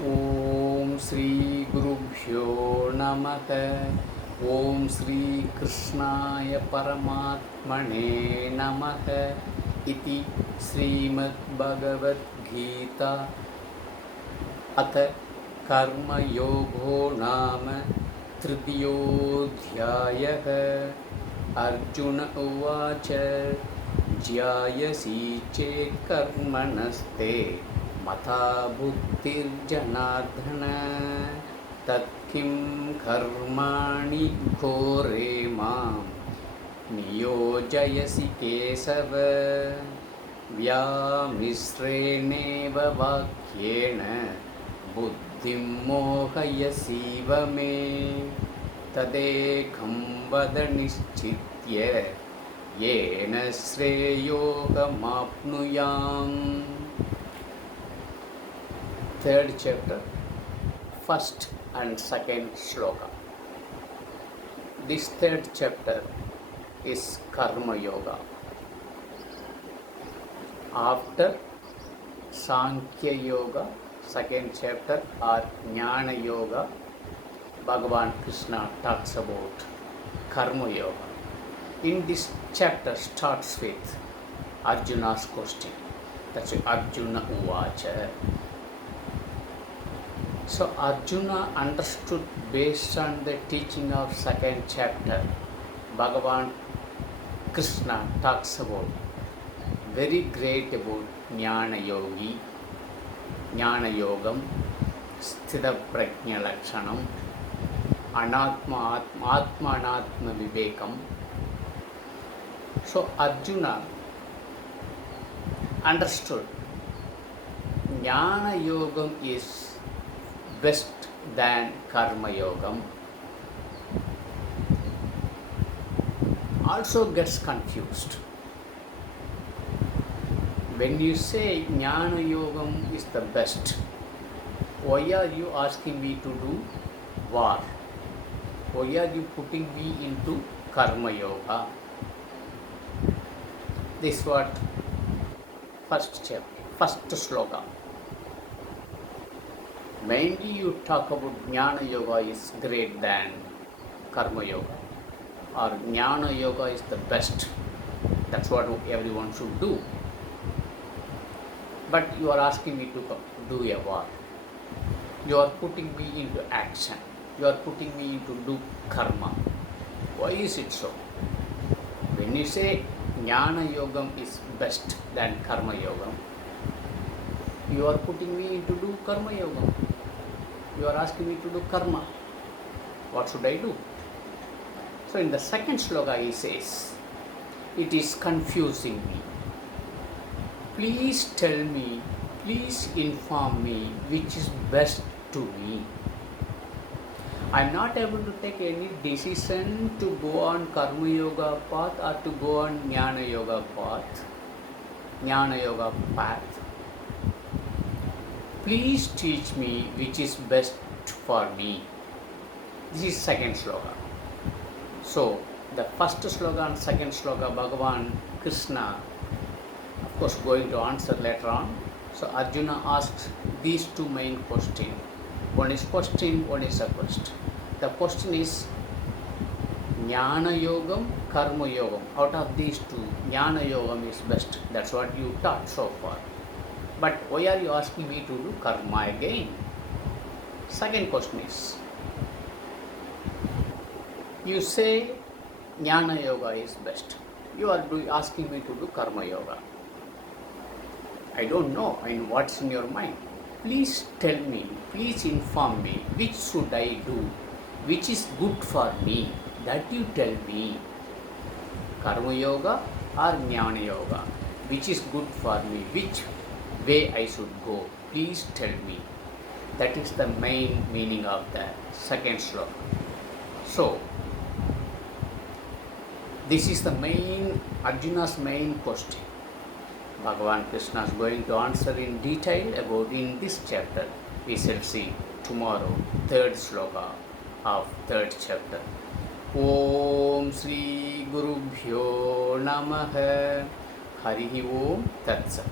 ओम श्री गुरुभ्यो नमः। ओम श्री कृष्णाय परमात्मने नमः। इति श्रीमद्भगवद्गीता अथ कर्मयोगो नाम तृतीयोऽध्यायः। अर्जुन उवाच ज्यायसि चेत् कर्मणस्ते मता बुद्धिर्जनार्दन तत्किं कर्माणि घोरे मां नियोजयसि केशव। व्यामिश्रेणेव वाक्येन बुद्धिं मोहयसीव मे तदेकं वद निश्चित्य येन श्रेयोगमाप्नुयाम्। Third chapter, first and second shloka. This third chapter is Karma Yoga. After Sankhya Yoga, second chapter, or Jnana Yoga, Bhagavan Krishna talks about Karma Yoga. In this chapter starts with Arjuna's question. That's Arjuna Uvacha. So Arjuna understood based on the teaching of second chapter. Bhagavan Krishna talks about very great about Jnana Yogi, Jnana Yogam, Sthita Prajna Lakshanam, Anatma Atma Anatma Vivekam. So Arjuna understood Jnana Yogam is best than Karma Yogam. Also gets confused. When you say Jnana Yogam is the best, why are you asking me to do war? Why are you putting me into Karma Yoga? This is what first chapter, first sloka. Mainly you talk about Jnana Yoga is great than Karma Yoga, or Jnana Yoga is the best. That's what everyone should do. But you are asking me to do a war. You are putting me into action. You are putting me into do karma. Why is it so? When you say Jnana Yogam is best than Karma Yogam, you are putting me into do Karma Yogam. You are asking me to do karma. What should I do? So in the second sloka he says, it is confusing me. Please tell me, please inform me which is best to me. I am not able to take any decision to go on Karma Yoga path or to go on Jnana Yoga path. Please teach me which is best for me. This is second sloka. So the first sloka and second sloka, Bhagavan Krishna, of course, going to answer later on. So Arjuna asks these two main questions. One is question, one is a question. The question is Jnana Yogam, Karma Yogam. Out of these two, Jnana Yogam is best. That's what you taught so far. But why are you asking me to do karma again? Second question is, you say Jnana Yoga is best. You are asking me to do Karma Yoga. I don't know. I mean, what's in your mind? Please tell me, please inform me, which should I do? Which is good for me? That you tell me. Karma Yoga or Jnana Yoga? Which is good for me? Which way I should go? Please tell me. That is the main meaning of the second sloka. So, this is the main, Arjuna's main question. Bhagavan Krishna is going to answer in detail about in this chapter. We shall see tomorrow, third sloka of third chapter. Om Shri Gurubhyo Namaha. Harihi Om Tat Sat.